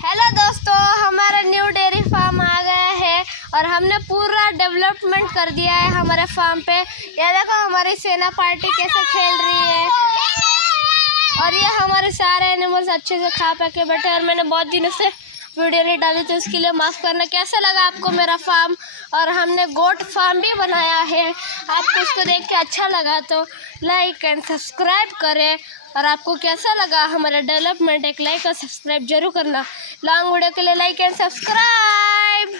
Hello दोस्तों, हमारा new dairy farm आ गया है और हमने पूरा डेवलपमेंट कर दिया है हमारे फार्म पे। ये देखो हमारी सेना पार्टी कैसे खेल रही है और ये हमारे सारे एनिमल्स अच्छे से खा पा के बैठे। और मैंने बहुत दिनों से वीडियो नहीं डाली तो इसके लिए माफ़ करना। कैसा लगा आपको मेरा फार्म? और हमने गोट फार्म भी बनाया है। आपको उसको देख के अच्छा लगा तो लाइक एंड सब्सक्राइब करें। और आपको कैसा लगा हमारा डेवलपमेंट, एक लाइक और सब्सक्राइब जरूर करना। लॉन्ग वीडियो के लिए लाइक एंड सब्सक्राइब।